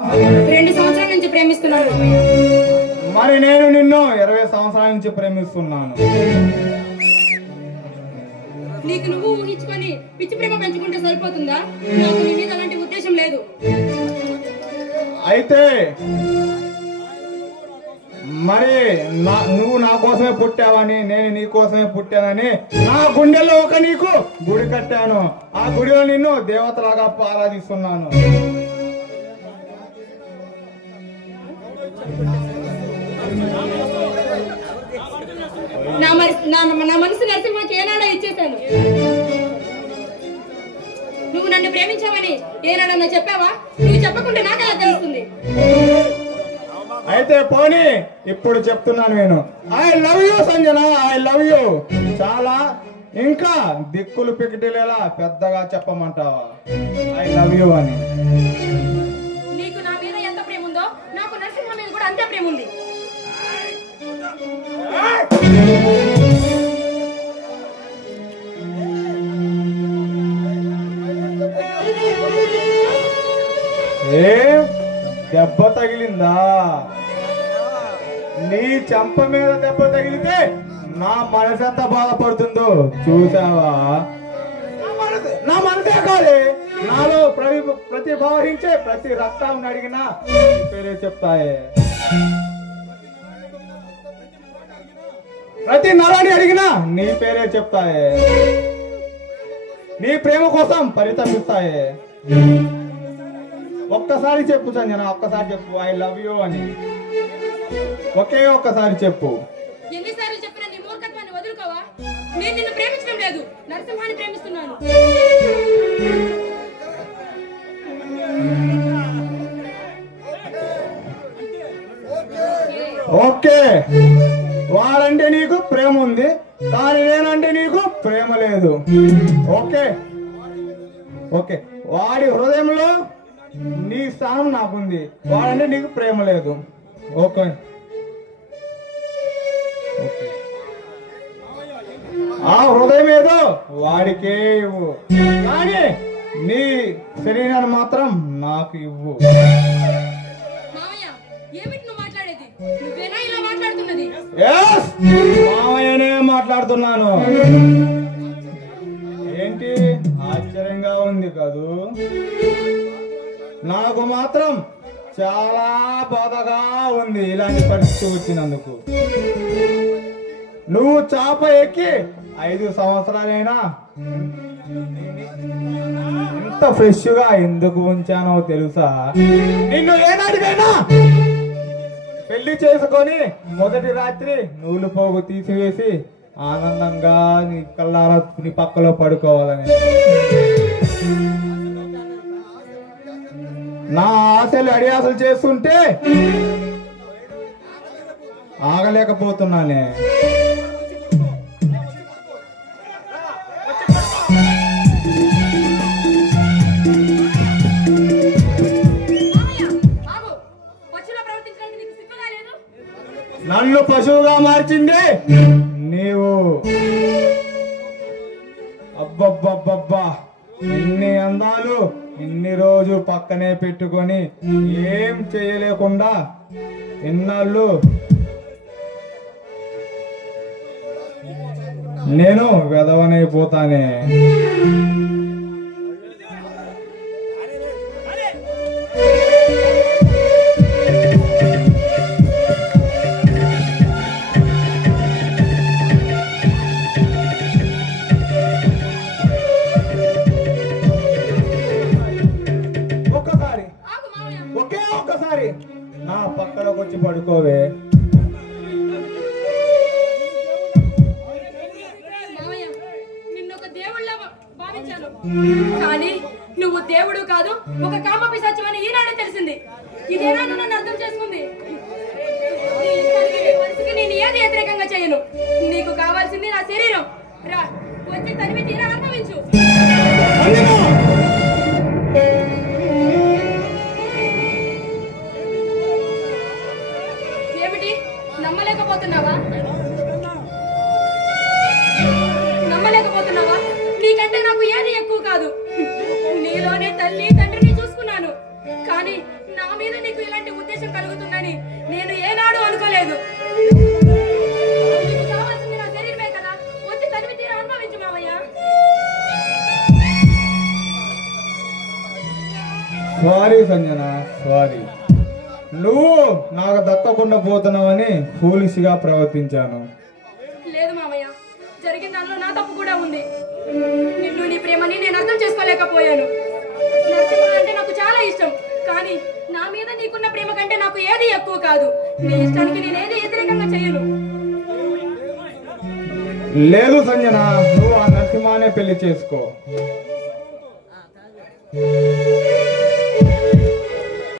2 సంవత్సరాల నుంచి ప్రేమిస్తున్నాను. మరి నేను నిన్ను 20 సంవత్సరాల నుంచి ప్రేమిస్తున్నాను. నీకు నువ్వు ఊహించుకొని పిచ్చి ప్రేమ పెంచుకుంటే సరిపోతుందా? నాకు నీ మీద అలాంటి ఉద్దేశం లేదు. అయితే మరి నువ్వు నా కోసమే పుట్టావని, నేను నీ కోసమే పుట్టానని నా గుండెల్లో ఒక నీకు గుడి కట్టాను. ఆ గుడిలో నిన్ను దేవతలాగా ఆరాధిస్తున్నాను. నా మనసు నరసింహకి ఏనాడో ఇచ్చేశాను. నువ్వు నన్ను ప్రేమించావని ఏనాడన్నా చెప్పావా? నువ్వు చెప్పకుండా నాకెలా తెలుస్తుంది? అయితే పోనీ ఇప్పుడు చెప్తున్నాను నేను. I love you Sanjana, I love you. చాలా ఇంకా దిక్కులు పికిటిలేలా పెద్దగా చెప్పమంటావా ఐ లవ్ యూ అని? నీకు నా మీద ఎంత ప్రేమ ఉందో నాకు నరసింహ మీద కూడా అంతే ప్రేమ ఉంది. ఏం దెబ్బ తగిలిందా? నీ చెంప మీద దెబ్బ తగిలితే నా మనసు ఎంత బాధపడుతుందో చూసావా? నా మనసే కాదు, నాలో ప్రతిభావించే ప్రతి రక్తం అడిగినా పేరే చెప్తాయే. ప్రతి నరాన్ని అడిగినా నీ పేరే చెప్తాయే. నీ ప్రేమ కోసం పరితపిస్తాయే. ఒక్కసారి చెప్పు సంజన, ఒక్కసారి చెప్పు ఐ లవ్ యూ అని. ఒకే ఒక్కసారి చెప్పు. ఎన్నిసార్లు చెప్పినా నీ మూర్ఖత్వాన్ని వదులుకోవా? నేను నిన్ను ప్రేమించడం లేదు, నరసింహాన్ని ప్రేమిస్తున్నాను. ఓకే, వాడంటే నీకు ప్రేమ ఉంది, కానీ నేనంటే నీకు ప్రేమ లేదు. ఓకే ఓకే, వాడి హృదయంలో నీ స్థానం నాకుంది, వాడంటే నీకు ప్రేమ లేదు. ఓకే, ఆ హృదయం ఏదో వాడికే ఇవ్వు, కానీ నీ శరీరాన్ని మాత్రం నాకు ఇవ్వు. మామయ్యనే మాట్లాడుతున్నాను. ఏంటి ఆశ్చర్యంగా ఉంది కదూ? నాకు మాత్రం చాలా బాధగా ఉంది ఇలాంటి పరిస్థితి వచ్చినందుకు. నువ్వు చాప ఎక్కి 5 సంవత్సరాలైనా ఇంత ఫ్రెష్ గా ఎందుకు ఉంచానో తెలుసా? నిన్ను ఏనాటికైనా పెళ్లి చేసుకొని మొదటి రాత్రి నూలు పోగు తీసివేసి ఆనందంగా నీ కళ్ళారా నీ పక్కలో పడుకోవాలని నా ఆశలు అడియాసలు చేస్తుంటే ఆగలేకపోతున్నానే. నన్ను పశువుగా మార్చింది నీవు. అబ్బబ్బబ్బబ్బా, ఇన్ని అందాలు ఇన్ని రోజు పక్కనే పెట్టుకొని ఏం చేయలేకుండా ఇన్నాళ్ళు నేను వెధవనైపోతానే. ఒక్కసారి నా పక్కలోకి వచ్చి పడుకోవే. నిన్నొక దేవుళ్ళ భావించాను, కానీ నువ్వు దేవుడు కాదు, ఒక కామ పిశాచమని ఈనాడే తెలిసింది. ఇదేనా నన్ను అర్థం చేసుకుంది? మనసుకి నేను ఏది వ్యతిరేకంగా చేయను. నీకు కావాల్సింది నా శరీరం. రా, వచ్చి తనివి తీరా అనుభవించు. నమ్మలేకపోతున్నావా? నీకంటే నాకు ఏది ఎక్కువ కాదు. నీలోనే తల్లి తండ్రిని చూసుకున్నాను, కానీ నా మీద నీకు ఇలాంటి ఉద్దేశం కలుగుతుందని నేను ఏనాడు అనుకోలేదు. నీకు కావాల్సింది నా శరీరమే కదా, వచ్చి తనివి తీరా అనుభవించు మామయ్య. Sorry Sanjana, sorry. నువ్వు నాకు దక్కకుండా పోతున్నావని ఫూలిష్గా ప్రవర్తించాను. లేదు మామయ్య, జరిగిన దానిలో నా తప్పు కూడా ఉంది. నిన్ను నీ ప్రేమని నేను అర్థం చేసుకోలేకపోయాను. నరసింహుడు అంటే నాకు చాలా ఇష్టం, కానీ నా మీద నీకున్న ప్రేమ కంటే నాకు ఏది ఎక్కువ కాదు. నీ ఇష్టానికి నేనేది వ్యతిరేకంగా చేయను. లేదు సంజన, నువ్వు ఆ నరసింహానే పెళ్లి చేసుకో.